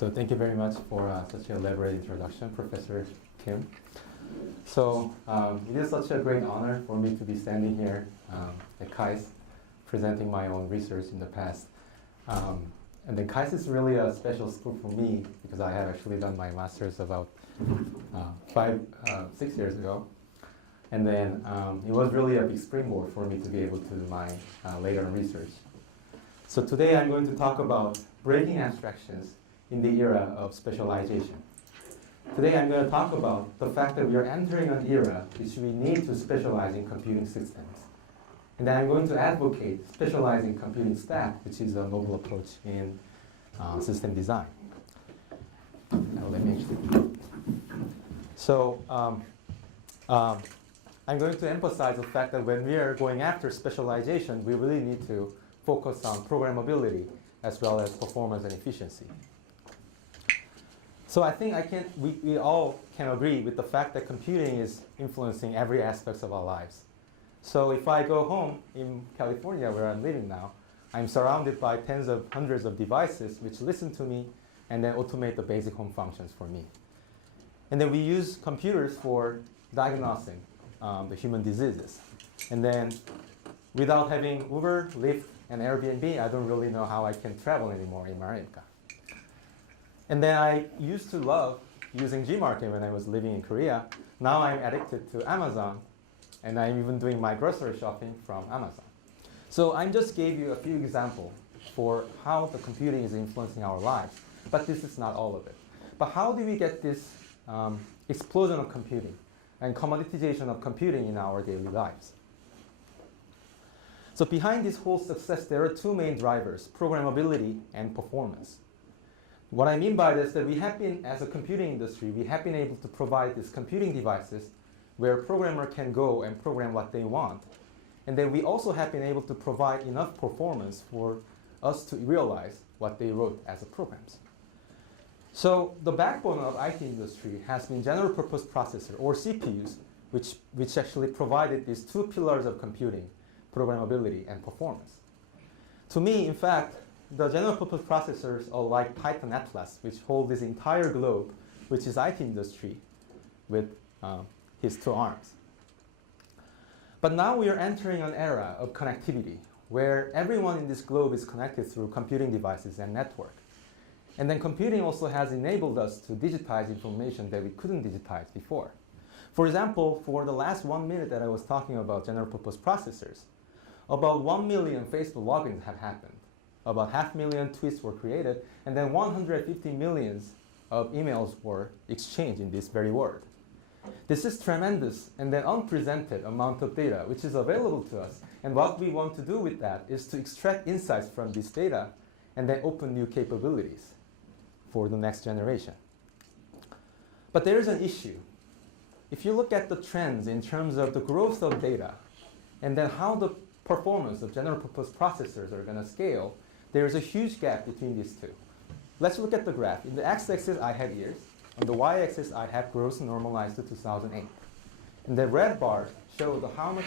So thank you very much for such an elaborate introduction, Professor Kim. So it is such a great honor for me to be standing here at KAIST, presenting my own research in the past. And then KAIST is really a special school for me because I have actually done my master's about 6 years ago. And then it was really a big springboard for me to be able to do my later research. So today I'm going to talk about breaking abstractions in the era of specialization. Today I'm going to talk about the fact that we are entering an era which we need to specialize in computing systems. And then I'm going to advocate specializing computing stack, which is a novel approach in system design. Now let me actually. So I'm going to emphasize the fact that when we are going after specialization, we really need to focus on programmability as well as performance and efficiency. So I think we all can agree with the fact that computing is influencing every aspect of our lives. So if I go home in California, where I'm living now, I'm surrounded by hundreds of devices which listen to me and then automate the basic home functions for me. And then we use computers for diagnosing the human diseases. And then without having Uber, Lyft, and Airbnb, I don't really know how I can travel anymore in America. And then I used to love using Gmarket when I was living in Korea. Now I'm addicted to Amazon, and I'm even doing my grocery shopping from Amazon. So I just gave you a few examples for how the computing is influencing our lives, but this is not all of it. But how do we get this explosion of computing and commoditization of computing in our daily lives? So behind this whole success, there are two main drivers, programmability and performance. What I mean by this is that we have been, as a computing industry, we have been able to provide these computing devices where a programmer can go and program what they want. And then we also have been able to provide enough performance for us to realize what they wrote as a programs. So the backbone of IT industry has been general purpose processor, or CPUs, which actually provided these two pillars of computing, programmability and performance. To me, in fact, the general purpose processors are like Titan Atlas, which hold this entire globe, which is IT industry, with his two arms. But now we are entering an era of connectivity, where everyone in this globe is connected through computing devices and network. And then computing also has enabled us to digitize information that we couldn't digitize before. For example, for the last 1 minute that I was talking about general purpose processors, about 1 million Facebook logins have happened. About 500,000 tweets were created, and then 150 millions of emails were exchanged in this very world. This is tremendous and then unprecedented amount of data which is available to us. And what we want to do with that is to extract insights from this data and then open new capabilities for the next generation. But there is an issue. If you look at the trends in terms of the growth of data and then how the performance of general purpose processors are going to scale, there is a huge gap between these two. Let's look at the graph. In the x-axis, I have years. On the y-axis, I have growth normalized to 2008. And the red bars show how much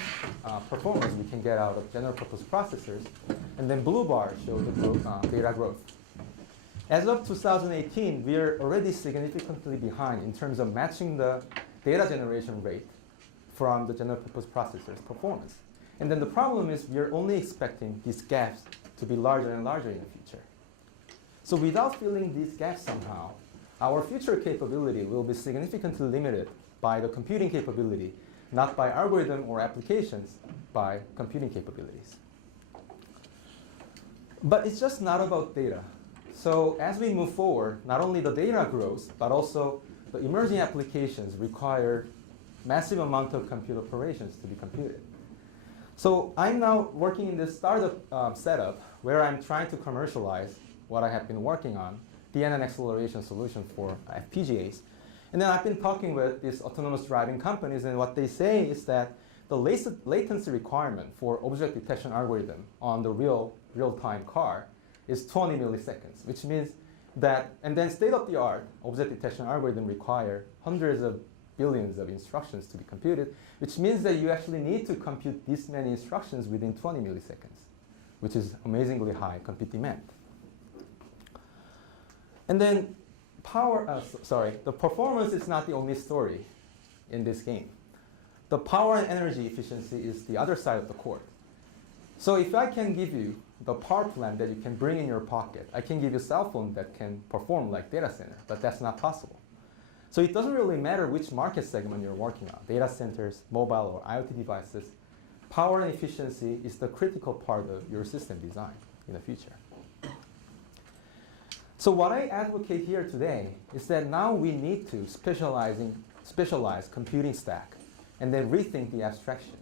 performance we can get out of general purpose processors. And then blue bars show the data growth. As of 2018, we are already significantly behind in terms of matching the data generation rate from the general purpose processors' performance. And then the problem is we are only expecting these gaps to be larger and larger in the future. So without filling these gaps somehow, our future capability will be significantly limited by the computing capability, not by algorithm or applications, by computing capabilities. But it's just not about data. So as we move forward, not only the data grows, but also the emerging applications require massive amount of compute operations to be computed. So I'm now working in this startup setup where I'm trying to commercialize what I have been working on, DNN acceleration solution for FPGAs. And then I've been talking with these autonomous driving companies, and what they say is that the latency requirement for object detection algorithm on the real-time car is 20 milliseconds, which means that, and then state-of-the-art object detection algorithm require hundreds of billions of instructions to be computed, which means that you actually need to compute this many instructions within 20 milliseconds, which is amazingly high compute demand. And then the performance is not the only story in this game. The power and energy efficiency is the other side of the court. So if I can give you the power plant that you can bring in your pocket, I can give you a cell phone that can perform like data center, but that's not possible. So it doesn't really matter which market segment you're working on, data centers, mobile or IoT devices, power and efficiency is the critical part of your system design in the future. So what I advocate here today is that now we need to specialize computing stack and then rethink the abstractions.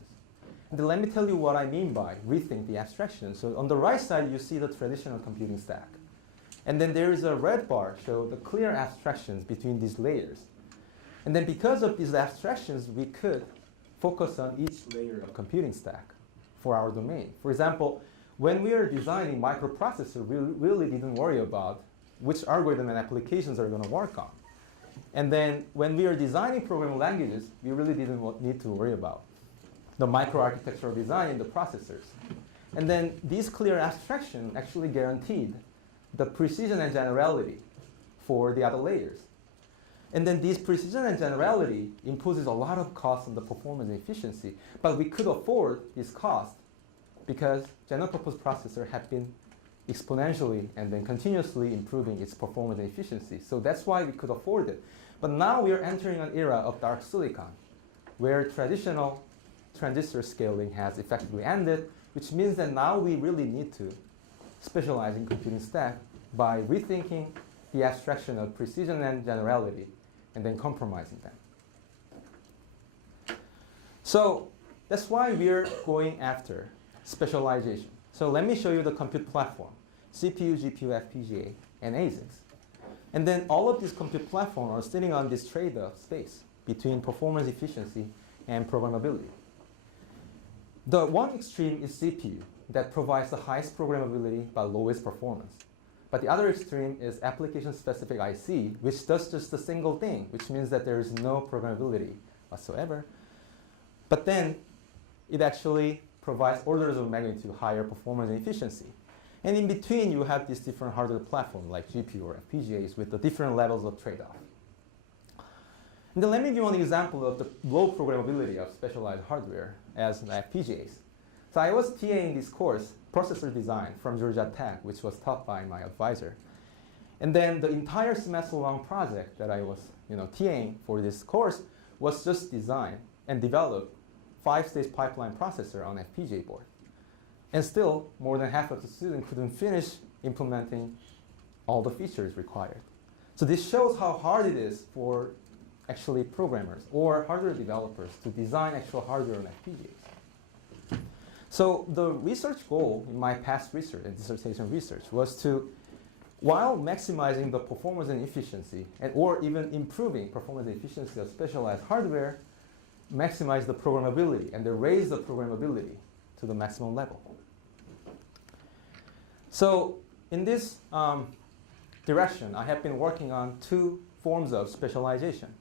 And then let me tell you what I mean by rethink the abstractions. So on the right side, you see the traditional computing stack. And then there is a red bar show the clear abstractions between these layers. And then because of these abstractions, we could focus on each layer of computing stack for our domain. For example, when we are designing microprocessor, we really didn't worry about which algorithm and applications are going to work on. And then when we are designing programming languages, we really didn't need to worry about the microarchitectural design in the processors. And then these clear abstractions actually guaranteed the precision and generality for the other layers. And then this precision and generality imposes a lot of cost on the performance and efficiency, but we could afford this cost because general purpose processor have been exponentially and then continuously improving its performance and efficiency. So that's why we could afford it. But now we are entering an era of dark silicon, where traditional transistor scaling has effectively ended, which means that now we really need to specialize in computing stack by rethinking the abstraction of precision and generality and then compromising them. So that's why we're going after specialization. So let me show you the compute platform, CPU, GPU, FPGA, and ASICs. And then all of these compute platforms are sitting on this trade-off space between performance efficiency and programmability. The one extreme is CPU that provides the highest programmability but lowest performance. But the other extreme is application-specific IC, which does just a single thing, which means that there is no programmability whatsoever. But then it actually provides orders of magnitude higher performance and efficiency. And in between, you have these different hardware platforms like GPU or FPGAs with the different levels of trade-off. And then let me give you an example of the low programmability of specialized hardware as FPGAs. So I was TAing this course, processor design from Georgia Tech, which was taught by my advisor. And then the entire semester-long project that I was TAing for this course was just design and develop 5-stage pipeline processor on FPGA board. And still, more than half of the students couldn't finish implementing all the features required. So this shows how hard it is for actually programmers or hardware developers to design actual hardware on FPGAs. So the research goal in my past research and dissertation research was to, while maximizing the performance and efficiency, or even improving performance and efficiency of specialized hardware, maximize the programmability and then raise the programmability to the maximum level. So in this direction, I have been working on two forms of specialization.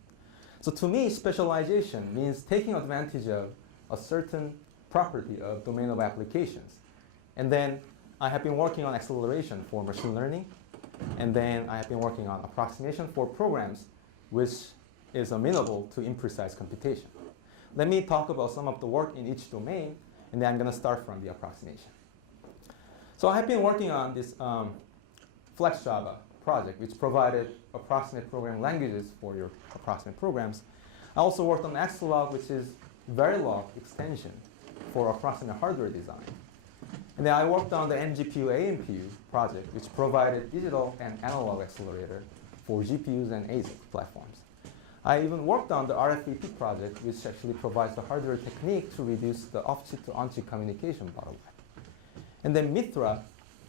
So to me, specialization means taking advantage of a certain property of domain of applications. And then I have been working on acceleration for machine learning. And then I have been working on approximation for programs, which is amenable to imprecise computation. Let me talk about some of the work in each domain, and then I'm going to start from the approximation. So I have been working on this FlexJava project, which provided approximate programming languages for your approximate programs. I also worked on Xlog, which is Verilog extension for approximate hardware design. And then I worked on the NGPU AMPU project, which provided digital and analog accelerator for GPUs and ASIC platforms. I even worked on the RFAP project, which actually provides the hardware technique to reduce the off-chip to on-chip communication bottleneck. And then Mithra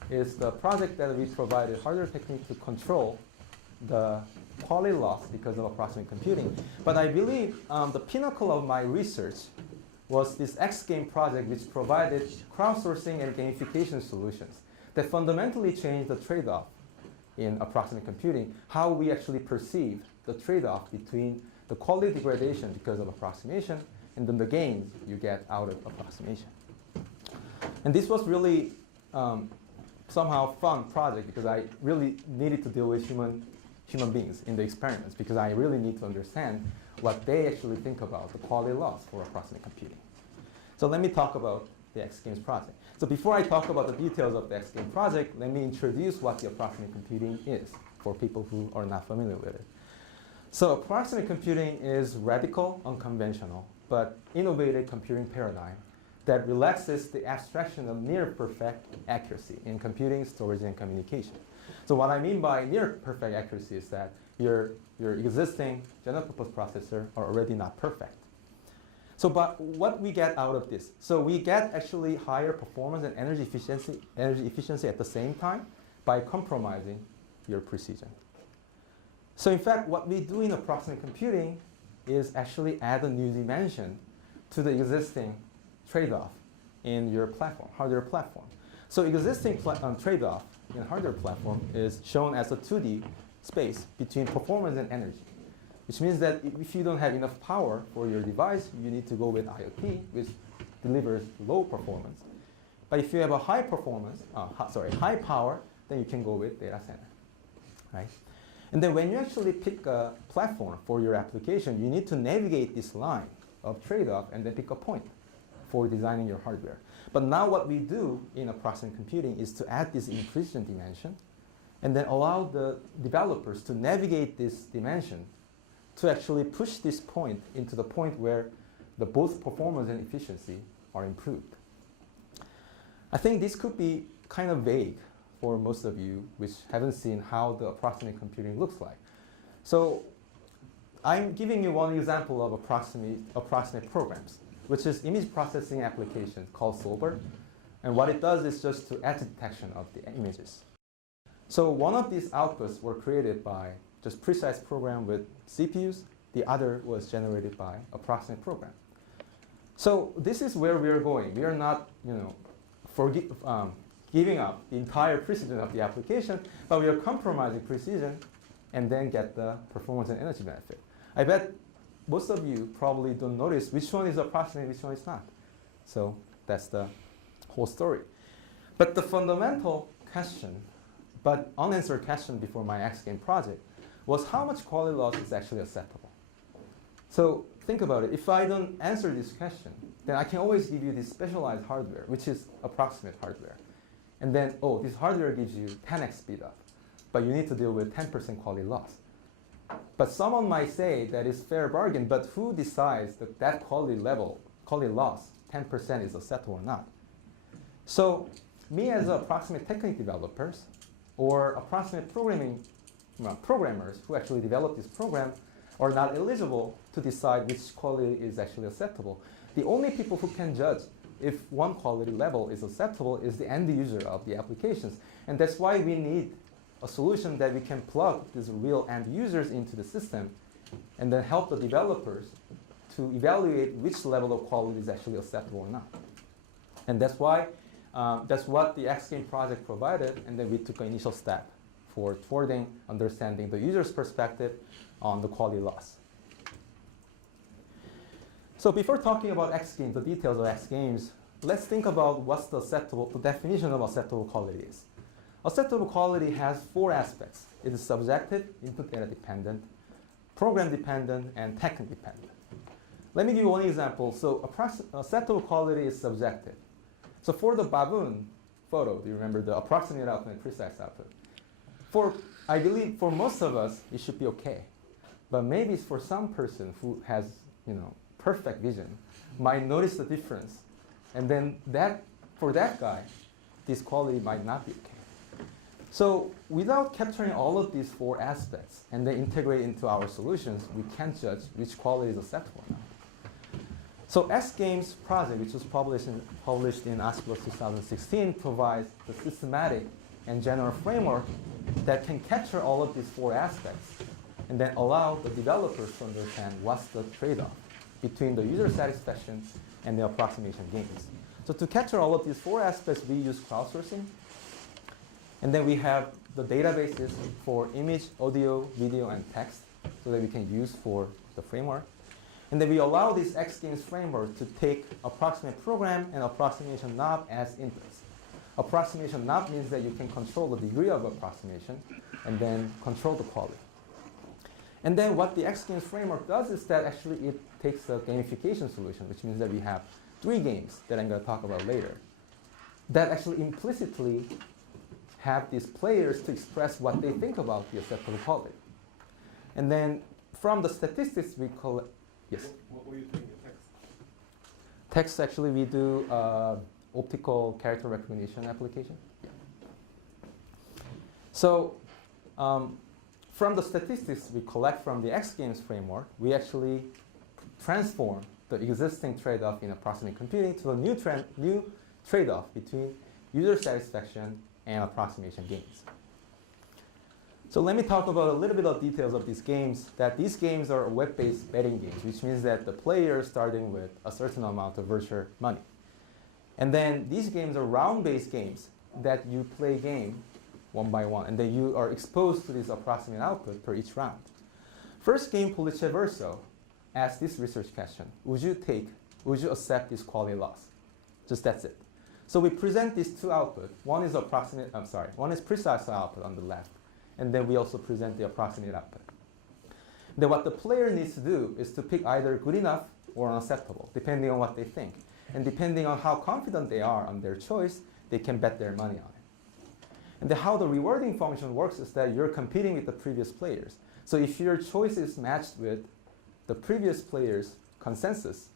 is the project that we provided hardware technique to control the quality loss because of approximate computing. But I believe the pinnacle of my research was this X-Game project, which provided crowdsourcing and gamification solutions that fundamentally changed the trade-off in approximate computing, how we actually perceive the trade-off between the quality degradation because of approximation and then the gains you get out of approximation. And this was really somehow fun project because I really needed to deal with human beings in the experiments because I really need to understand what they actually think about the quality loss for approximate computing. So let me talk about the X-Games project. So before I talk about the details of the X-Games project, let me introduce what the approximate computing is for people who are not familiar with it. So approximate computing is radical, unconventional, but innovative computing paradigm that relaxes the abstraction of near-perfect accuracy in computing, storage, and communication. So what I mean by near-perfect accuracy is that your existing general-purpose processor are already not perfect. So but what we get out of this? So we get actually higher performance and energy efficiency at the same time by compromising your precision. So in fact, what we do in approximate computing is actually add a new dimension to the existing trade-off in your platform, hardware platform. So existing trade-off in hardware platform is shown as a 2D space between performance and energy, which means that if you don't have enough power for your device, you need to go with IoT, which delivers low performance. But if you have a high performance, high power, then you can go with data center, right? And then when you actually pick a platform for your application, you need to navigate this line of trade-off and then pick a point for designing your hardware. But now what we do in approximate computing is to add this precision dimension and then allow the developers to navigate this dimension to actually push this point into the point where the both performance and efficiency are improved. I think this could be kind of vague for most of you which haven't seen how the approximate computing looks like. So I'm giving you one example of approximate programs, which is image processing application called Solver. And what it does is just to edge detection of the images. So one of these outputs were created by just precise program with CPUs. The other was generated by approximate program. So this is where we are going. We are not, giving up the entire precision of the application, but we are compromising precision and then get the performance and energy benefit. I bet most of you probably don't notice which one is approximate, which one is not. So that's the whole story. But the fundamental question, but unanswered question before my X-Game project, was how much quality loss is actually acceptable? So think about it. If I don't answer this question, then I can always give you this specialized hardware, which is approximate hardware. And then, oh, this hardware gives you 10x speed up, but you need to deal with 10% quality loss. But someone might say that is fair bargain, but who decides that that quality loss, 10% is acceptable or not? So me as approximate technique developers or approximate programmers who actually develop this program are not eligible to decide which quality is actually acceptable. The only people who can judge if one quality level is acceptable is the end user of the applications. And that's why we need a solution that we can plug these real end users into the system and then help the developers to evaluate which level of quality is actually acceptable or not. And that's why, that's what the X-Game project provided, and then we took an initial step toward understanding the user's perspective on the quality loss. So before talking about X-Games, the details of X-Games, let's think about what's the definition of acceptable quality is. Acceptable quality has 4 aspects. It is subjective, input data dependent, program dependent, and technique dependent. Let me give you one example. So acceptable quality is subjective. So for the baboon photo, do you remember the approximate output and precise output? I believe for most of us, it should be okay. But maybe for some person who has, perfect vision, might notice the difference. And then for that guy, this quality might not be okay. So without capturing all of these 4 aspects and then integrate into our solutions, we can't judge which quality is acceptable or not. So X-Games project, which was published in ASCII 2016, provides the systematic and general framework that can capture all of these 4 aspects and then allow the developers to understand what's the trade-off between the user satisfaction and the approximation gains. So to capture all of these 4 aspects, we use crowdsourcing. And then we have the databases for image, audio, video, and text so that we can use for the framework. And then we allow this X-Games framework to take approximate program and approximation knob as inputs. Approximation knob means that you can control the degree of approximation and then control the quality. And then what the X Games framework does is that actually it takes a gamification solution, which means that we have 3 games that I'm going to talk about later that actually implicitly have these players to express what they think about the acceptable quality. And then from the statistics we collect, yes? What were you doing in text? Text, actually, we do optical character recognition application. Yeah. So from the statistics we collect from the X Games framework, we actually transform the existing trade-off in approximate computing to a new trade-off between user satisfaction and approximation gains. So let me talk about a little bit of details of these games. That these games are web-based betting games, which means that the player is starting with a certain amount of virtual money. And then these games are round-based games that you play game one by one, and then you are exposed to this approximate output per each round. First game, Police Verso, asks this research question: would you accept this quality loss? Just that's it. So we present these 2 outputs. One is precise output on the left, and then we also present the approximate output. Then what the player needs to do is to pick either good enough or unacceptable, depending on what they think. And depending on how confident they are on their choice, they can bet their money on it. And then how the rewarding function works is that you're competing with the previous players. So if your choice is matched with the previous player's consensus,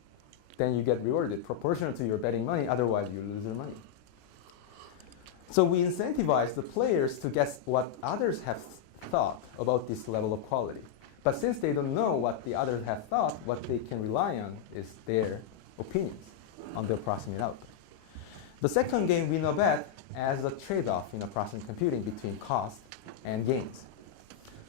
then you get rewarded proportional to your betting money, otherwise you lose your money. So we incentivize the players to guess what others have thought about this level of quality. But since they don't know what the others have thought, what they can rely on is their opinions on the approximate output. The second game, Win or Bet, as a trade-off in approximate computing between cost and gains.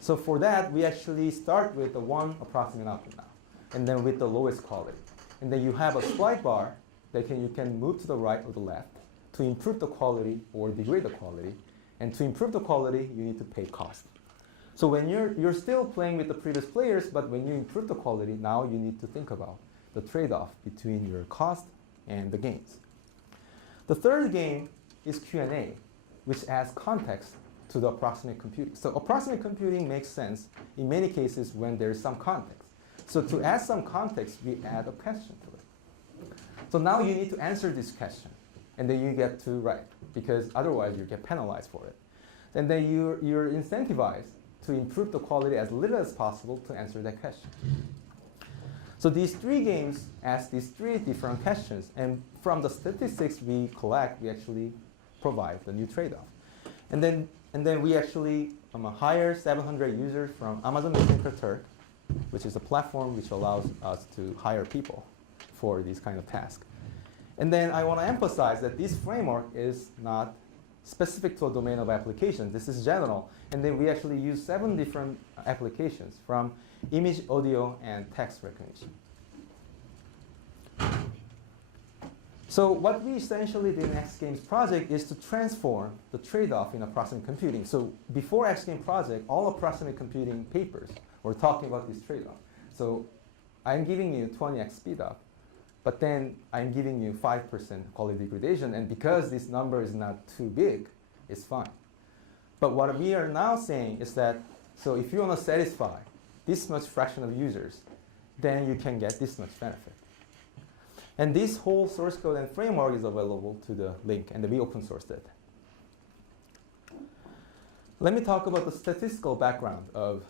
So for that, we actually start with the 1 approximate output now, and then with the lowest quality. And then you have a slide bar that you can move to the right or the left to improve the quality or degrade the quality. And to improve the quality, you need to pay cost. So when you're still playing with the previous players, but when you improve the quality, now you need to think about the trade-off between your cost and the gains. The third game is Q&A, which adds context to the approximate computing. So approximate computing makes sense in many cases when there's some context. So to add some context, we add a question to it. So now you need to answer this question, and then you get to write, because otherwise you get penalized for it. And then you're incentivized to improve the quality as little as possible to answer that question. So these 3 games ask these 3 different questions, and from the statistics we collect, we actually provide the new trade-off. And then we actually hire 700 users from Amazon Messenger Turk, which is a platform which allows us to hire people for these kind of tasks. And then I want to emphasize that this framework is not specific to a domain of applications. This is general. And then we actually use 7 different applications from image, audio, and text recognition. So what we essentially did in X Games project is to transform the trade-off in approximate computing. So before X Games project, all approximate computing papers were talking about this trade-off. So I'm giving you 20x speed up, but then I'm giving you 5% quality degradation, and because this number is not too big, it's fine. But what we are now saying is that, so if you want to satisfy this much fraction of users, then you can get this much benefit. And this whole source code and framework is available to the link, and we open sourced it. Let me talk about the statistical background of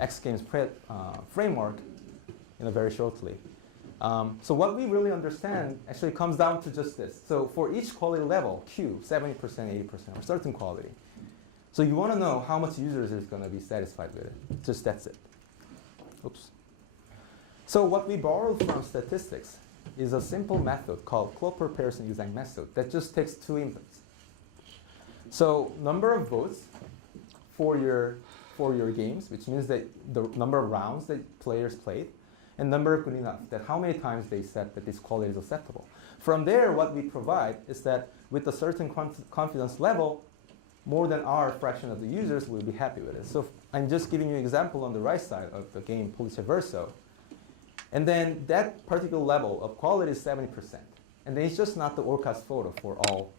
X Games framework very shortly. So what we really understand actually comes down to just this. So for each quality level, Q, 70%, 80%, or certain quality. So you want to know how much users is going to be satisfied with it. Just that's it. Oops. So what we borrowed from statistics is a simple method called Klopper-Pearson-Uzang method that just takes 2 inputs. So number of votes for your games, which means that the number of rounds that players played, and number of good enough, that how many times they said that this quality is acceptable. From there, what we provide is that with a certain confidence level, more than our fraction of the users will be happy with it. So I'm just giving you an example on the right side of the game Police Verso. And then that particular level of quality is 70%. And then it's just not the ORCAS photo for all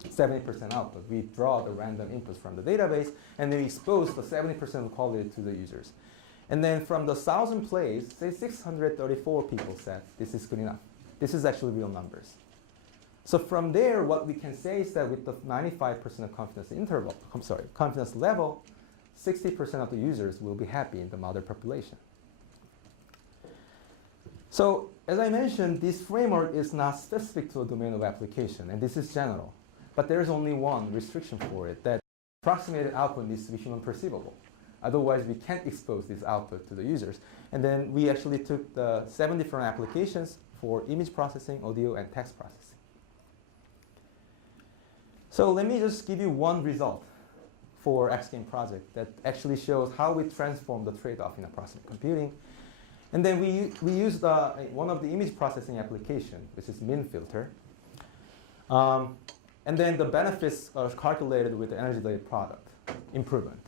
70% output. We draw the random inputs from the database, and then we expose the 70% of the quality to the users. And then from the 1,000 plays, say 634 people said, this is good enough. This is actually real numbers. So from there, what we can say is that with the 95% of confidence level, 60% of the users will be happy in the model population. So as I mentioned, this framework is not specific to a domain of application, and this is general. But there is only one restriction for it, that approximated output needs to be human perceivable. Otherwise, we can't expose this output to the users. And then we actually took the 7 different applications for image processing, audio, and text processing. So let me just give you one result for XGame project that actually shows how we transform the trade-off in approximate computing. And then we used one of the image processing application, which is min filter. And then the benefits are calculated with the energy delay product improvement.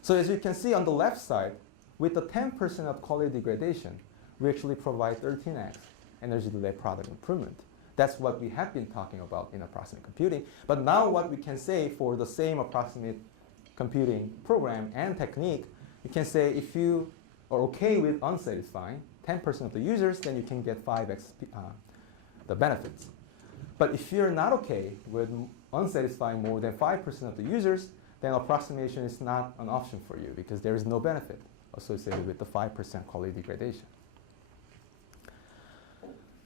So as you can see on the left side, with the 10% of quality degradation, we actually provide 13x energy delay product improvement. That's what we have been talking about in approximate computing. But now what we can say for the same approximate computing program and technique, you can say if you are okay with unsatisfying 10% of the users, then you can get 5x the benefits. But if you're not okay with unsatisfying more than 5% of the users, then approximation is not an option for you because there is no benefit associated with the 5% quality degradation.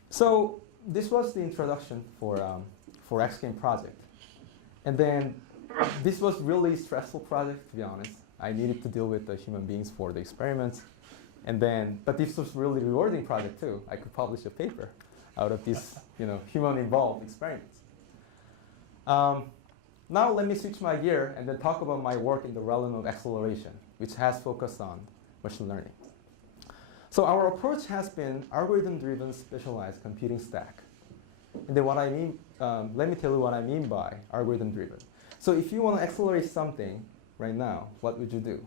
So this was the introduction for XGame project. And then this was really stressful project, to be honest. I needed to deal with the human beings for the experiments. And then, but this was really rewarding project too. I could publish a paper out of these human-involved experiments. Now let me switch my gear and then talk about my work in the realm of acceleration, which has focused on machine learning. So our approach has been algorithm-driven specialized computing stack. And then what I mean, let me tell you what I mean by algorithm-driven. So if you want to accelerate something right now, what would you do?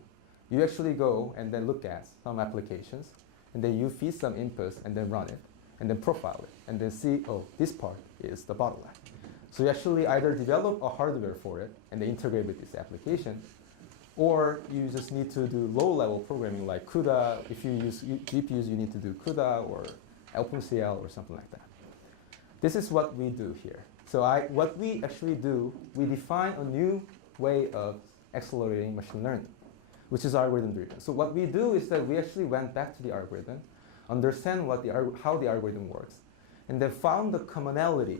You actually go and then look at some applications, and then you feed some inputs and then run it, and then profile it, and then see, oh, this part is the bottleneck. So you actually either develop a hardware for it and then integrate with this application, or you just need to do low-level programming like CUDA. If you use GPUs, you need to do CUDA or OpenCL or something like that. This is what we do here. So what we actually do, we define a new way of accelerating machine learning, which is algorithm-driven. So what we do is that we actually went back to the algorithm, understand how the algorithm works, and then found the commonality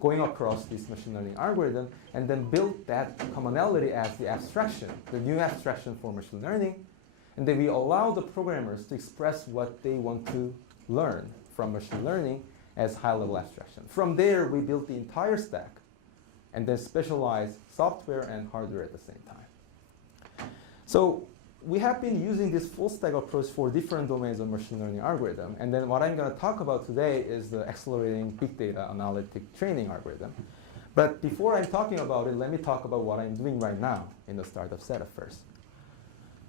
going across this machine learning algorithm, and then built that commonality as the abstraction, the new abstraction for machine learning. And then we allow the programmers to express what they want to learn from machine learning as high-level abstraction. From there, we built the entire stack, and then specialized software and hardware at the same time. So we have been using this full-stack approach for different domains of machine learning algorithm. And then what I'm going to talk about today is the accelerating big data analytic training algorithm. But before I'm talking about it, let me talk about what I'm doing right now in the startup setup first.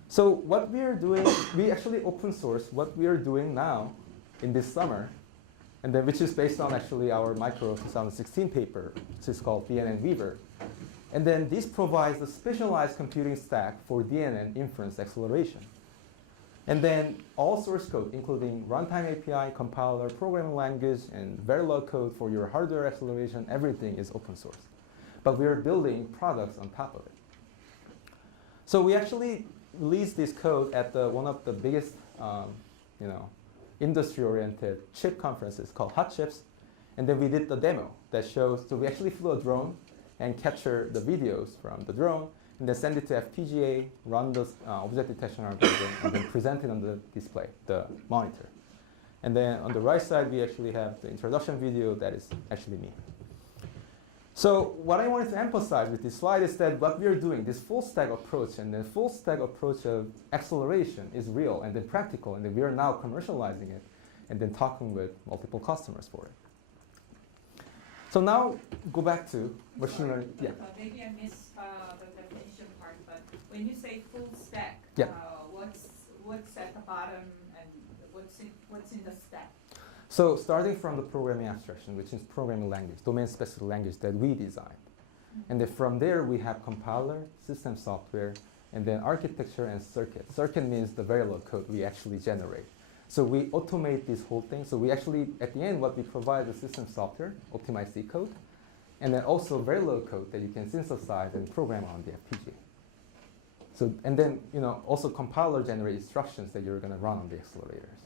So what we are doing, we actually open source what we are doing now in this summer, and then which is based on actually our Micro 2016 paper, which is called DNN Weaver. And then this provides a specialized computing stack for DNN inference acceleration. And then all source code, including runtime API, compiler, programming language, and Verilog code for your hardware acceleration, everything is open source. But we are building products on top of it. So we actually released this code at one of the biggest industry-oriented chip conferences called Hot Chips. And then we did the demo that shows, so we actually flew a drone and capture the videos from the drone, and then send it to FPGA, run the object detection algorithm, and then present it on the display, the monitor. And then on the right side, we actually have the introduction video that is actually me. So what I wanted to emphasize with this slide is that what we are doing, this full stack approach, and the full stack approach of acceleration is real and then practical, and then we are now commercializing it, and then talking with multiple customers for it. So now, go back to machine learning. Yeah. Maybe I missed the definition part, but when you say full stack, what's at the bottom and what's in the stack? So starting from the programming abstraction, which is programming language, domain-specific language that we designed. And then from there, we have compiler, system software, and then architecture and circuit. Circuit means the Verilog code we actually generate. So we automate this whole thing. So we actually, at the end, what we provide the system software, optimized C code, and then also Verilog code that you can synthesize and program on the FPGA. So, and then, also compiler generate instructions that you're going to run on the accelerators.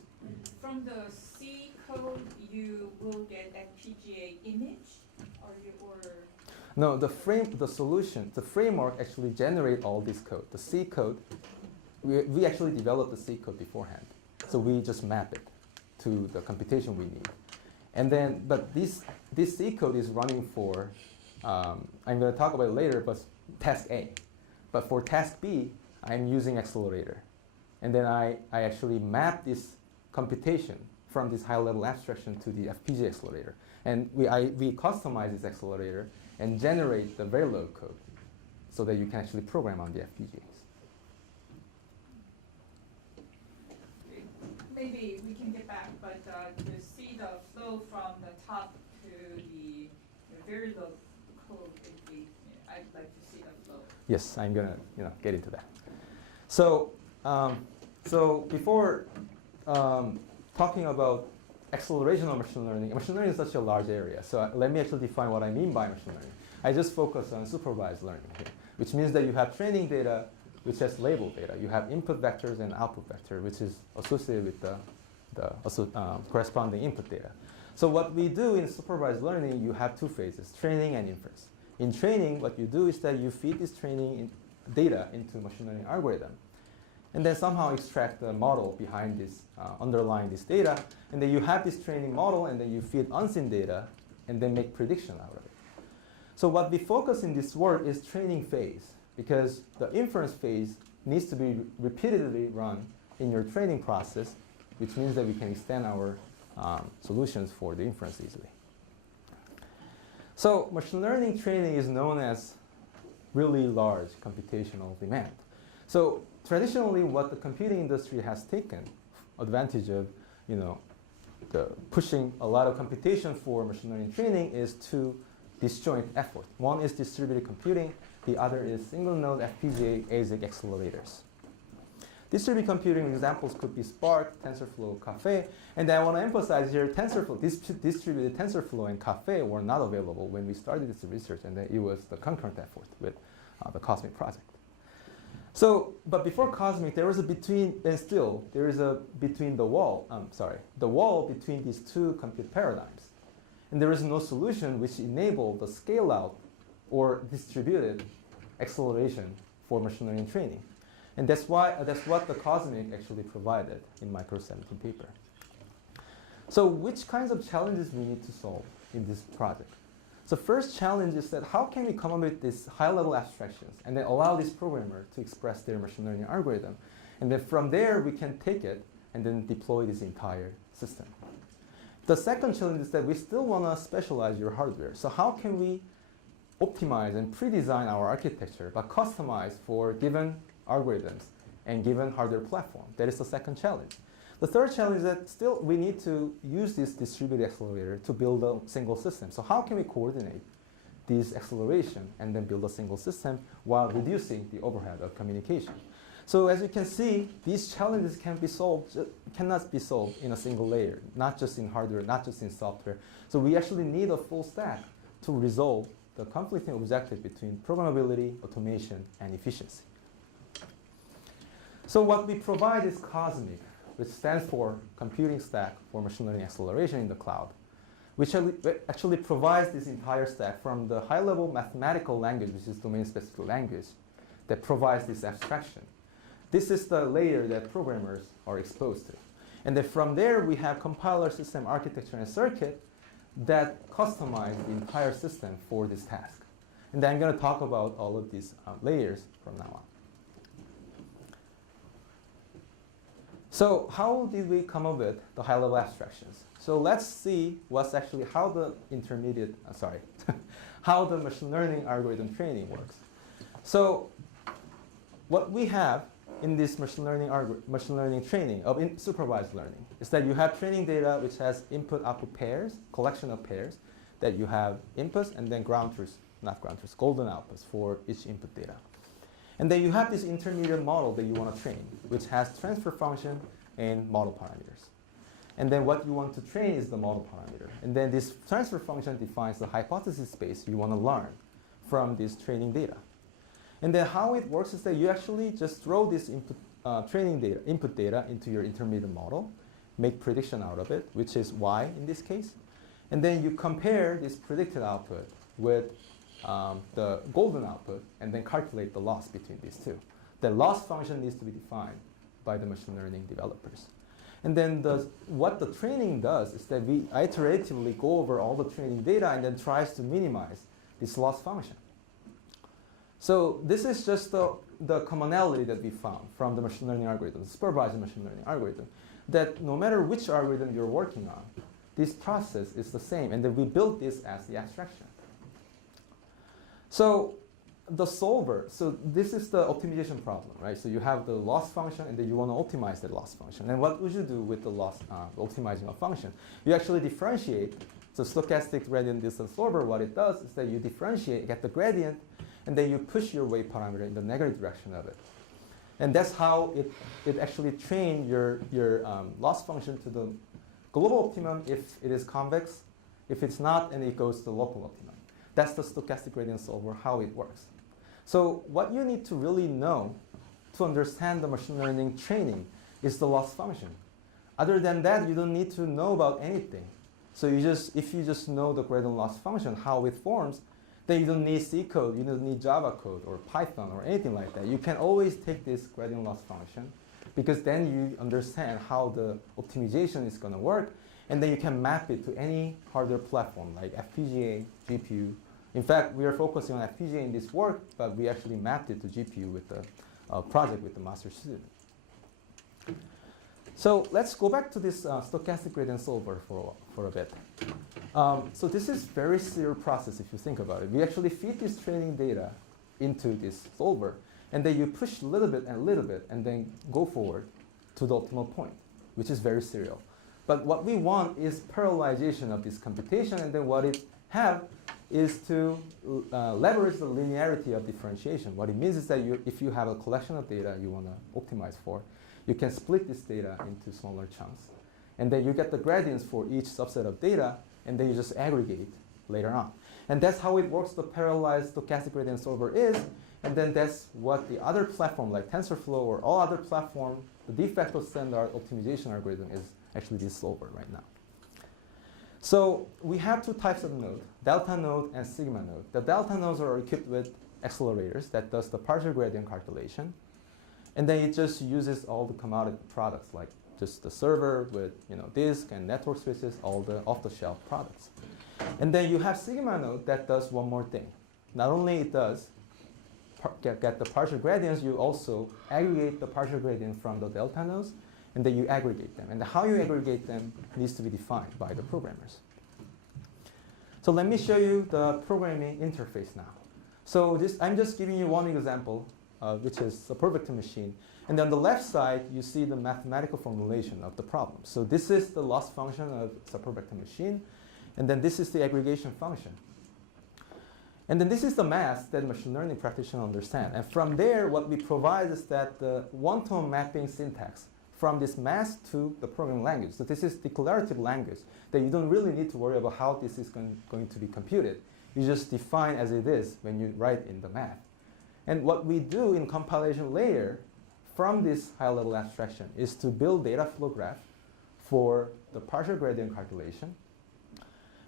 From the C code, you will get FPGA image, or No, the framework actually generate all this code. The C code, we actually developed the C code beforehand. So we just map it to the computation we need. And then, but this C code is running for, I'm going to talk about it later, but task A. But for task B, I'm using accelerator. And then I actually map this computation from this high-level abstraction to the FPGA accelerator. And we customize this accelerator and generate the Verilog code so that you can actually program on the FPGAs. maybe we can get back, but to see the flow from the top to the very low code, I'd like to see the flow. Yes, I'm gonna get into that. So before talking about acceleration of machine learning is such a large area. So let me actually define what I mean by machine learning. I just focus on supervised learning here, which means that you have training data, which has labeled data. You have input vectors and output vector, which is associated with the corresponding input data. So what we do in supervised learning, you have two phases, training and inference. In training, what you do is that you feed this training data into machine learning algorithm, and then somehow extract the model behind this, underlying this data, and then you have this training model, and then you feed unseen data, and then make prediction out of it. So what we focus in this work is training phase, because the inference phase needs to be repeatedly run in your training process, which means that we can extend our solutions for the inference easily. So machine learning training is known as really large computational demand. So traditionally, what the computing industry has taken advantage of, the pushing a lot of computation for machine learning training is two disjoint efforts. One is distributed computing, the other is single node FPGA ASIC accelerators. Distributed computing examples could be Spark, TensorFlow, Caffe, and I want to emphasize here TensorFlow, distributed TensorFlow and Caffe were not available when we started this research, and then it was the concurrent effort with the Cosmic project. So, but before Cosmic, there was a between, and still, there is a between the wall, the wall between these two compute paradigms. And there is no solution which enabled the scale out or distributed acceleration for machine learning training. And that's what the Cosmic actually provided in my Pro 17 paper. So which kinds of challenges we need to solve in this project? So first challenge is that how can we come up with these high-level abstractions and then allow this programmer to express their machine learning algorithm. And then from there, we can take it and then deploy this entire system. The second challenge is that we still want to specialize your hardware. So how can we optimize and pre-design our architecture but customize for given algorithms and given hardware platform? That is the second challenge. The third challenge is that still we need to use this distributed accelerator to build a single system. So how can we coordinate this acceleration and then build a single system while reducing the overhead of communication? So as you can see, these challenges cannot be solved in a single layer, not just in hardware, not just in software. So we actually need a full stack to resolve the conflicting objective between programmability, automation, and efficiency. So what we provide is Cosmic, which stands for Computing Stack for Machine Learning Acceleration in the Cloud, which actually provides this entire stack from the high-level mathematical language, which is domain-specific language, that provides this abstraction. This is the layer that programmers are exposed to. And then from there, we have compiler, system, architecture, and circuit that customize the entire system for this task. And then I'm going to talk about all of these layers from now on. So how did we come up with the high-level abstractions? So let's see what's actually how the how the machine learning algorithm training works. So what we have in this machine learning training of supervised learning is that you have training data which has input-output pairs, collection of pairs, that you have inputs and then ground truths, not ground truths, golden outputs for each input data. And then you have this intermediate model that you want to train, which has transfer function and model parameters. And then what you want to train is the model parameter. And then this transfer function defines the hypothesis space you want to learn from this training data. And then how it works is that you actually just throw this input data into your intermediate model, make prediction out of it, which is y in this case. And then you compare this predicted output with the golden output and then calculate the loss between these two. The loss function needs to be defined by the machine learning developers. And then what the training does is that we iteratively go over all the training data and then tries to minimize this loss function. So this is just the commonality that we found from the machine learning algorithm, supervised machine learning algorithm, that no matter which algorithm you're working on, this process is the same, and then we built this as the abstraction. So the solver, so this is the optimization problem, right? So you have the loss function, and then you want to optimize that loss function. And what would you do with the loss optimizing a function? You actually differentiate. So stochastic gradient distance solver, what it does is that you differentiate, get the gradient, and then you push your weight parameter in the negative direction of it. And that's how it actually trains your loss function to the global optimum if it is convex. If it's not, and it goes to the local optimum. That's the stochastic gradient solver, how it works. So what you need to really know to understand the machine learning training is the loss function. Other than that, you don't need to know about anything. So if you just know the gradient loss function, how it forms, then you don't need C code, you don't need Java code or Python or anything like that. You can always take this gradient loss function because then you understand how the optimization is going to work, and then you can map it to any hardware platform like FPGA, GPU. In fact, we are focusing on FPGA in this work, but we actually mapped it to GPU with the project with the master student. So let's go back to this stochastic gradient solver for a bit. So this is very serious process if you think about it. We actually feed this training data into this solver, and then you push a little bit, and then go forward to the optimal point, which is very serial. But what we want is parallelization of this computation, and then what it have is to leverage the linearity of differentiation. What it means is that if you have a collection of data you want to optimize for, you can split this data into smaller chunks. And then you get the gradients for each subset of data, and then you just aggregate later on. And that's how it works, the parallelized stochastic gradient solver is. And then that's what the other platform, like TensorFlow or all other platform, the de facto standard optimization algorithm is actually this solver right now. So we have two types of node, delta node and sigma node. The delta nodes are equipped with accelerators that does the partial gradient calculation. And then it just uses all the commodity products, like just the server with disk and network switches, all the off-the-shelf products. And then you have sigma node that does one more thing. Not only it does get the partial gradients, you also aggregate the partial gradient from the delta nodes, and then you aggregate them. And how you aggregate them needs to be defined by the programmers. So let me show you the programming interface now. So I'm just giving you one example, which is a perfect machine. And on the left side, you see the mathematical formulation of the problem. So this is the loss function of a perfect machine. And then this is the aggregation function. And then this is the math that machine learning practitioners understand. And from there, what we provide is that the one-to-one mapping syntax from this math to the programming language. So this is declarative language that you don't really need to worry about how this is going to be computed. You just define as it is when you write in the math. And what we do in compilation layer from this high-level abstraction is to build data flow graph for the partial gradient calculation.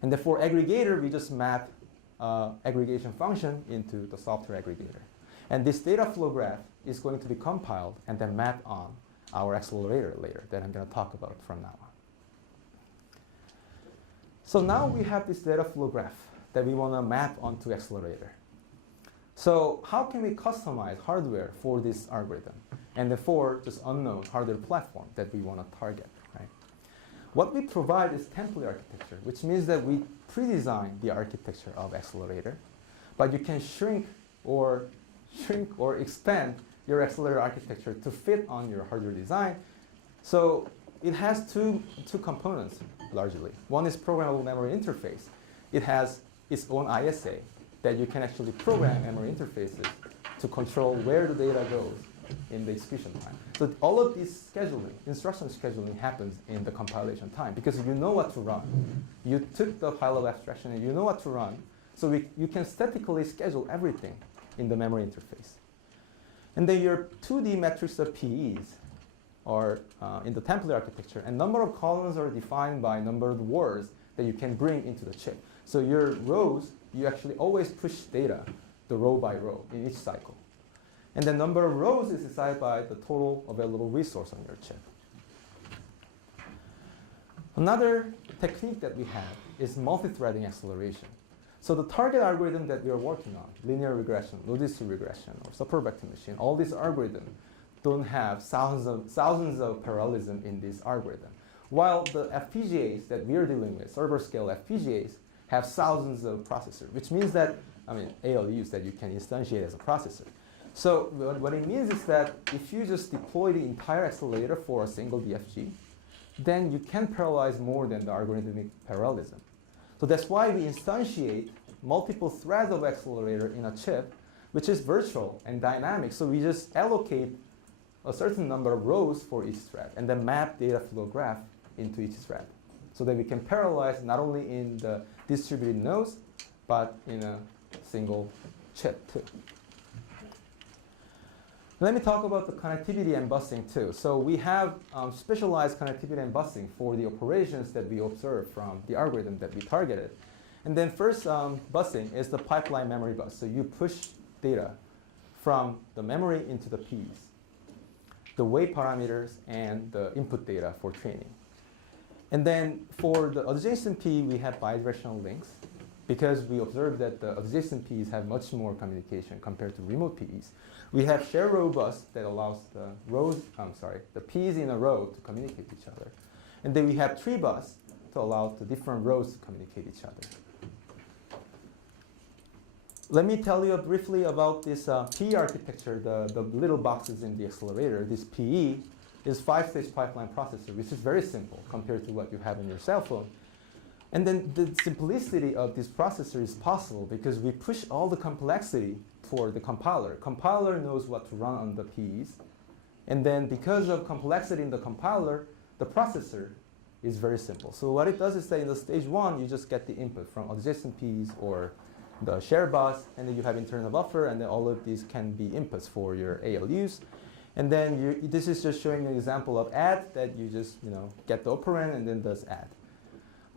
And then for aggregator, we just map aggregation function into the software aggregator. And this data flow graph is going to be compiled and then mapped on our accelerator layer that I'm going to talk about from now on. So now we have this data flow graph that we want to map onto accelerator. So how can we customize hardware for this algorithm and then for just unknown hardware platform that we want to target, right? What we provide is template architecture, which means that we pre-design the architecture of accelerator, but you can shrink or expand your accelerator architecture to fit on your hardware design. So it has two components largely. One is programmable memory interface. It has its own ISA that you can actually program memory interfaces to control where the data goes in the execution time. So all of this scheduling, instruction scheduling happens in the compilation time because you know what to run. You took the high-level abstraction and you know what to run. So you can statically schedule everything in the memory interface. And then your 2D metrics of PEs are in the template architecture, and number of columns are defined by number of words that you can bring into the chip. So your rows, you actually always push data, the row by row in each cycle. And the number of rows is decided by the total available resource on your chip. Another technique that we have is multi-threading acceleration. So the target algorithm that we are working on, linear regression, logistic regression, or supervector machine, all these algorithms don't have thousands of parallelism in this algorithm. While the FPGAs that we are dealing with, server scale FPGAs, have thousands of processors, which means that, ALUs that you can instantiate as a processor. So what it means is that if you just deploy the entire accelerator for a single DFG, then you can parallelize more than the algorithmic parallelism. So that's why we instantiate multiple threads of accelerator in a chip, which is virtual and dynamic. So we just allocate a certain number of rows for each thread and then map data flow graph into each thread so that we can parallelize not only in the distributed nodes, but in a single chip too. Let me talk about the connectivity and busing too. So we have specialized connectivity and busing for the operations that we observe from the algorithm that we targeted. And then first busing is the pipeline memory bus. So you push data from the memory into the Ps, the weight parameters, and the input data for training. And then for the adjacent P, we have bidirectional links because we observed that the adjacent Ps have much more communication compared to remote Ps. We have share row bus that allows the Ps in a row to communicate with each other. And then we have tree bus to allow the different rows to communicate with each other. Let me tell you briefly about this PE architecture, the little boxes in the accelerator. This PE is 5-stage pipeline processor, which is very simple compared to what you have in your cell phone. And then the simplicity of this processor is possible because we push all the complexity for the compiler. Compiler knows what to run on the Ps. And then because of complexity in the compiler, the processor is very simple. So what it does is that in the stage 1, you just get the input from adjacent Ps or the share bus, and then you have internal buffer, and then all of these can be inputs for your ALUs. And then this is just showing an example of add that you just get the operand and then does add.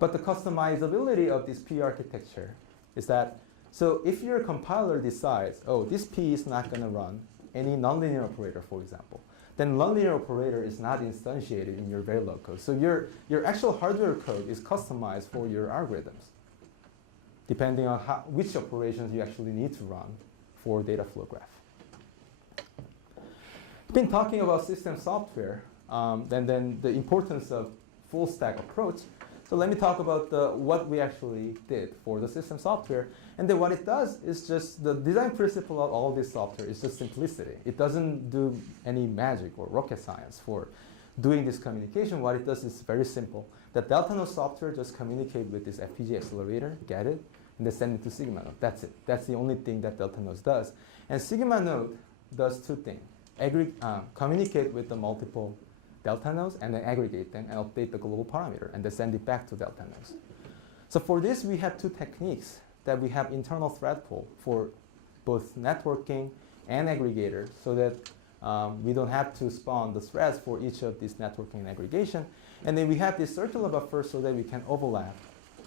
But the customizability of this P architecture is that, so if your compiler decides, oh, this P is not going to run any nonlinear operator, for example, then nonlinear operator is not instantiated in your Verilog code. So your actual hardware code is customized for your algorithms, depending on which operations you actually need to run for data flow graph. I've been talking about system software, and then the importance of full stack approach. So let me talk about what we actually did for the system software. And then what it does is just the design principle of all this software is just simplicity. It doesn't do any magic or rocket science for doing this communication. What it does is very simple. The Delta Node software just communicates with this FPGA accelerator, get it, and then send it to Sigma Node. That's it. That's the only thing that Delta Node does. And Sigma Node does two things. Communicate with the multiple Delta nodes and then aggregate them and update the global parameter and then send it back to Delta nodes. So for this, we have two techniques that we have internal thread pool for both networking and aggregator so that we don't have to spawn the threads for each of these networking and aggregation. And then we have this circular buffer so that we can overlap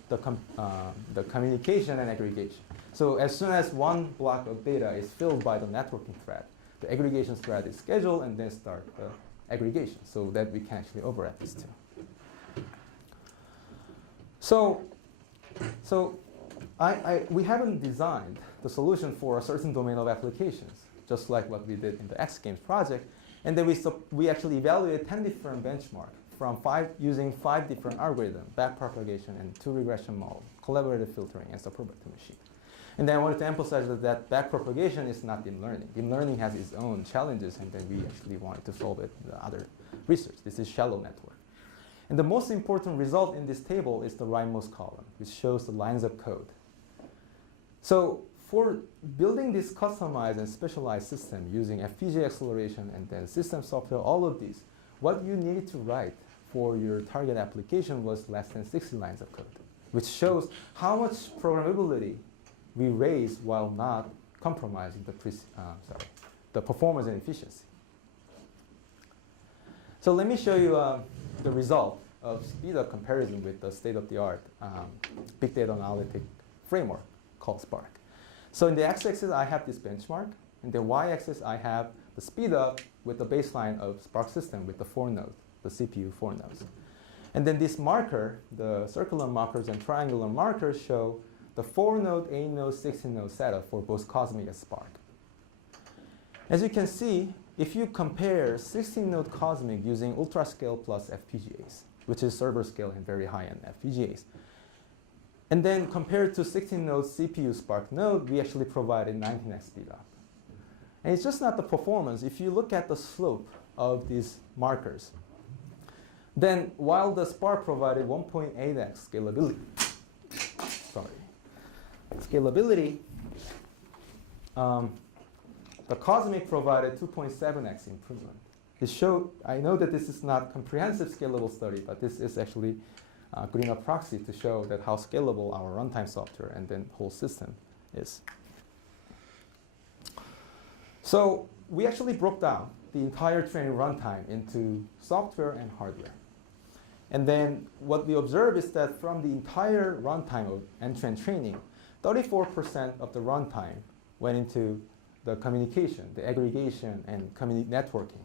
the communication and aggregation. So as soon as one block of data is filled by the networking thread, the aggregation thread is scheduled and then start the aggregation so that we can actually overlap these two. So we haven't designed the solution for a certain domain of applications, just like what we did in the X Games project. And then we actually evaluated 10 different benchmarks from using 5 different algorithms, backpropagation and 2 regression model, collaborative filtering, and supervector machine. And then I wanted to emphasize that backpropagation is not deep learning. Deep learning has its own challenges, and then we actually wanted to solve it in the other research. This is shallow network. And the most important result in this table is the rightmost column, which shows the lines of code. So for building this customized and specialized system using FPGA acceleration and then system software, all of these, what you needed to write for your target application was less than 60 lines of code, which shows how much programmability we raise while not compromising the performance and efficiency. So let me show you the result of speed-up comparison with the state-of-the-art big data analytic framework called Spark. So in the x-axis, I have this benchmark. In the y-axis, I have the speed-up with the baseline of Spark system with the 4 nodes, the CPU 4 nodes. And then this marker, the circular markers and triangular markers show the 4-node, 8-node, 16-node setup for both Cosmic and Spark. As you can see, if you compare 16-node Cosmic using ultra-scale plus FPGAs, which is server scale and very high-end FPGAs, and then compared to 16-node CPU Spark node, we actually provided 19x speedup. And it's just not the performance. If you look at the slope of these markers, then while the Spark provided 1.8x scalability, the Cosmic provided 2.7x improvement. I know that this is not comprehensive scalable study, but this is actually good enough proxy to show that how scalable our runtime software and then whole system is. So we actually broke down the entire training runtime into software and hardware. And then what we observe is that from the entire runtime of end-to-end training, 34% of the runtime went into the communication, the aggregation, and networking.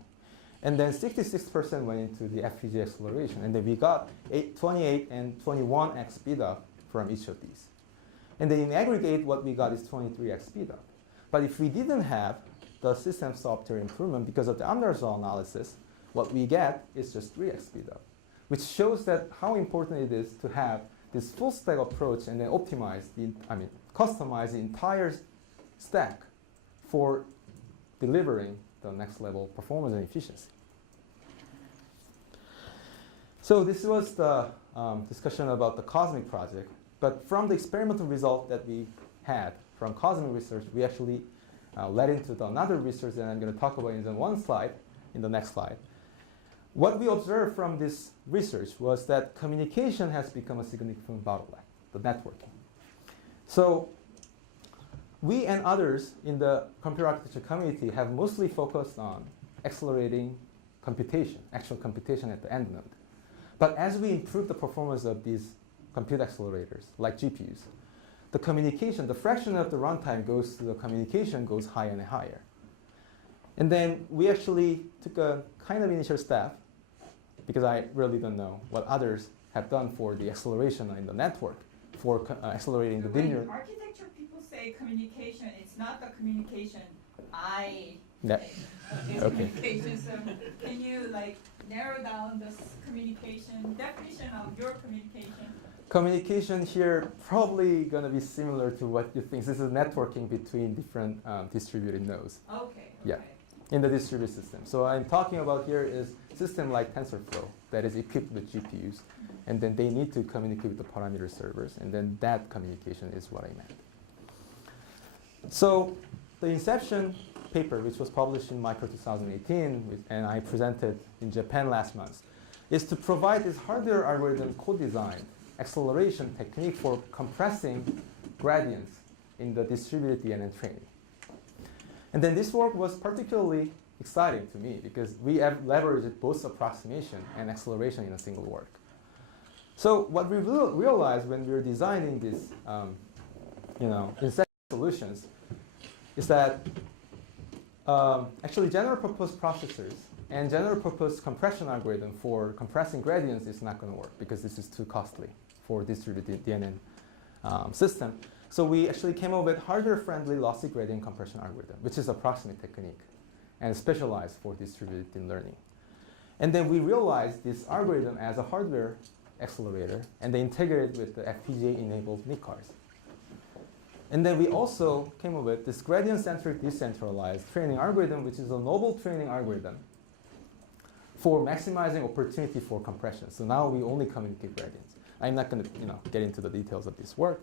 And then 66% went into the FPGA acceleration. And then we got 28 and 21x speedup from each of these. And then in aggregate, what we got is 23x speedup. But if we didn't have the system software improvement because of the underzone analysis, what we get is just 3x speedup, which shows that how important it is to have this full stack approach and then customize the entire stack for delivering the next level performance and efficiency. So this was the discussion about the Cosmic project. But from the experimental result that we had from Cosmic research, we actually led into another research that I'm going to talk about in the next slide. What we observed from this research was that communication has become a significant bottleneck, the networking. So we and others in the computer architecture community have mostly focused on accelerating computation, actual computation at the end node. But as we improve the performance of these compute accelerators, like GPUs, the communication, the fraction of the runtime goes to the communication goes higher and higher. And then we actually took a kind of initial step, because I really don't know what others have done for the acceleration in the network, for accelerating the linear. When architecture people say communication, it's not the communication I Yeah. It's Okay. communication. So can you narrow down this communication definition of your communication? Communication here probably going to be similar to what you think. This is networking between different distributed nodes. Okay. Yeah. In the distributed system. So I'm talking about here is system like TensorFlow that is equipped with GPUs, and then they need to communicate with the parameter servers, and then that communication is what I meant. So the Inception paper, which was published in Micro 2018, and I presented in Japan last month, is to provide this hardware algorithm co-design acceleration technique for compressing gradients in the distributed DNN training. And then this work was particularly exciting to me because we have leveraged both approximation and acceleration in a single work. So what we realized when we were designing these, Inception solutions is that actually general purpose processors and general purpose compression algorithm for compressing gradients is not going to work because this is too costly for distributed DNN system. So we actually came up with hardware-friendly lossy gradient compression algorithm, which is approximate technique and specialized for distributed deep learning. And then we realized this algorithm as a hardware accelerator, and they integrated with the FPGA-enabled NIC cards. And then we also came up with this gradient-centric decentralized training algorithm, which is a novel training algorithm for maximizing opportunity for compression. So now we only communicate gradients. I'm not going to get into the details of this work.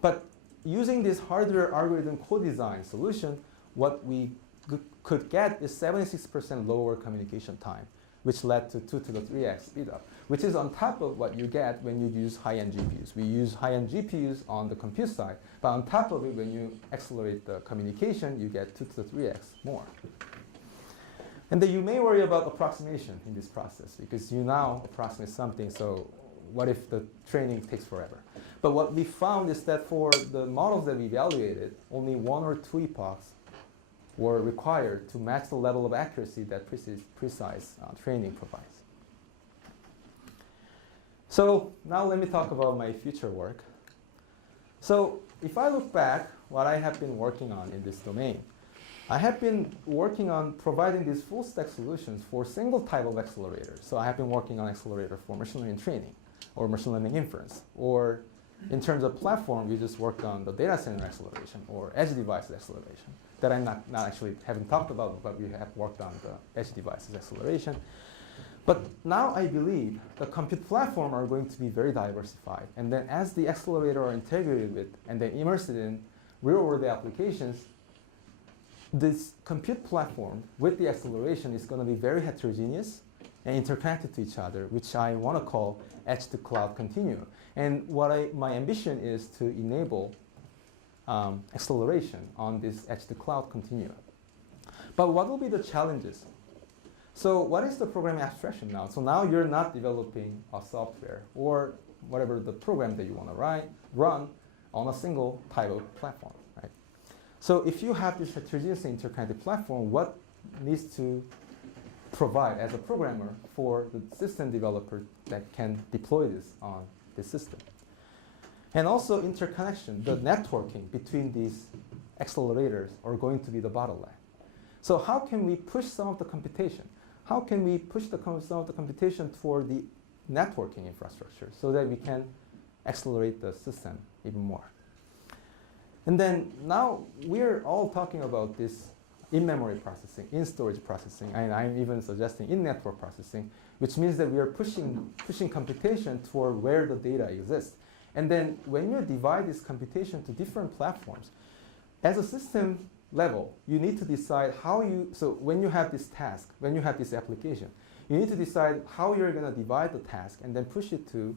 But using this hardware algorithm co-design solution, what we could get is 76% lower communication time, which led to 2 to the 3x speed up, which is on top of what you get when you use high-end GPUs. We use high-end GPUs on the compute side, but on top of it, when you accelerate the communication, you get 2 to the 3x more. And then you may worry about approximation in this process, because you now approximate something, so what if the training takes forever? But what we found is that for the models that we evaluated, only 1 or 2 epochs were required to match the level of accuracy that precise training provides. So now let me talk about my future work. So if I look back, what I have been working on in this domain, I have been working on providing these full stack solutions for single type of accelerators. So I have been working on accelerator for machine learning training or machine learning inference. Or in terms of platform, we just worked on the data center acceleration or edge devices acceleration that I'm not actually haven't talked about, but we have worked on the edge devices acceleration. But now I believe the compute platform are going to be very diversified. And then as the accelerator are integrated with and then immersed in real world applications, this compute platform with the acceleration is going to be very heterogeneous and interconnected to each other, which I want to call edge to cloud continuum. And my ambition is to enable acceleration on this edge to cloud continuum. But what will be the challenges? So what is the program abstraction now? So now you're not developing a software or whatever the program that you want to run on a single type of platform, right? So if you have this heterogeneous interconnected platform, what needs to provide as a programmer for the system developer that can deploy this on the system? And also interconnection, the networking between these accelerators are going to be the bottleneck. So how can we push some of the computation? How can we push some of the computation toward the networking infrastructure so that we can accelerate the system even more? And then now we're all talking about this in-memory processing, in-storage processing, and I'm even suggesting in-network processing, which means that we are pushing computation toward where the data exists. And then when you divide this computation to different platforms, as a system level, you need to decide so when you have this task, when you have this application, you need to decide how you're going to divide the task and then push it to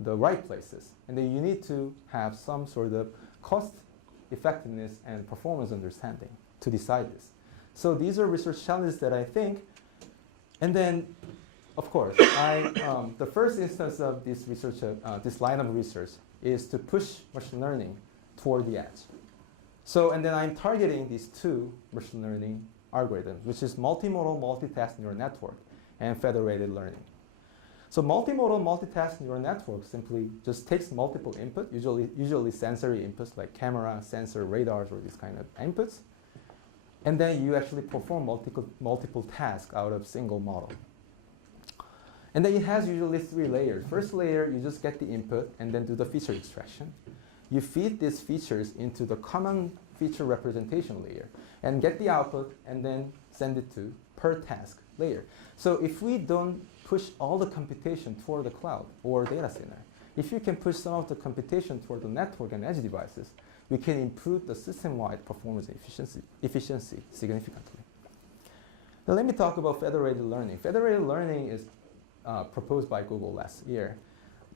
the right places. And then you need to have some sort of cost effectiveness and performance understanding to decide this. So these are research challenges that I think, and then of course, the first instance of this research, this line of research, is to push machine learning toward the edge. So, and then I'm targeting these 2 machine learning algorithms, which is multimodal multitask neural network and federated learning. So multimodal multitask neural network simply just takes multiple input, usually sensory inputs like camera, sensor, radars, or these kind of inputs, and then you actually perform multiple tasks out of single model. And then it has usually 3 layers. First layer, you just get the input and then do the feature extraction. You feed these features into the common feature representation layer and get the output and then send it to per task layer. So if we don't push all the computation toward the cloud or data center, if you can push some of the computation toward the network and edge devices, we can improve the system-wide performance efficiency significantly. Now let me talk about federated learning. Federated learning is proposed by Google last year.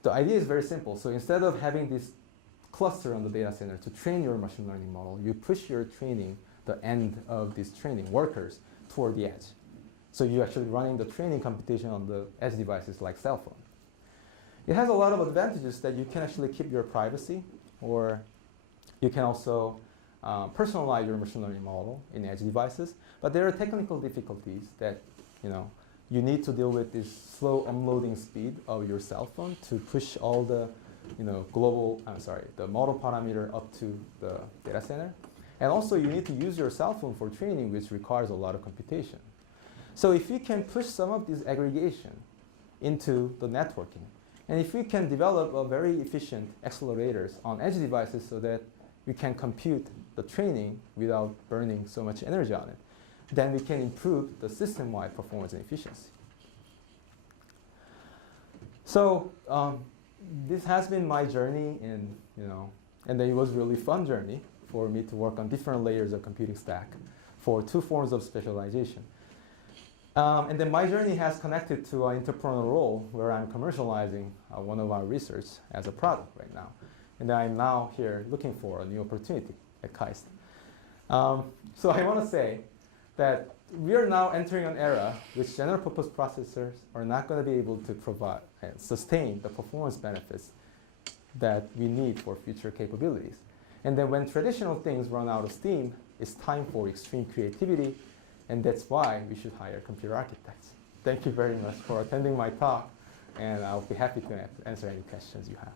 The idea is very simple. So instead of having this cluster on the data center to train your machine learning model, you push your training, the end of these training workers, toward the edge. So you're actually running the training computation on the edge devices like cell phone. It has a lot of advantages that you can actually keep your privacy, or you can also personalize your machine learning model in edge devices. But there are technical difficulties that you need to deal with this slow unloading speed of your cell phone to push all the the model parameter up to the data center. And also you need to use your cell phone for training, which requires a lot of computation. So if you can push some of this aggregation into the networking, and if we can develop a very efficient accelerators on edge devices so that we can compute the training without burning so much energy on it, then we can improve the system-wide performance and efficiency. So this has been my journey in, and it was really fun journey for me to work on different layers of computing stack for two forms of specialization. And then my journey has connected to an entrepreneurial role where I'm commercializing one of our research as a product right now. And I'm now here looking for a new opportunity at KAIST. So I want to say that we are now entering an era which general purpose processors are not going to be able to provide and sustain the performance benefits that we need for future capabilities. And then when traditional things run out of steam, it's time for extreme creativity, and that's why we should hire computer architects. Thank you very much for attending my talk, and I'll be happy to answer any questions you have.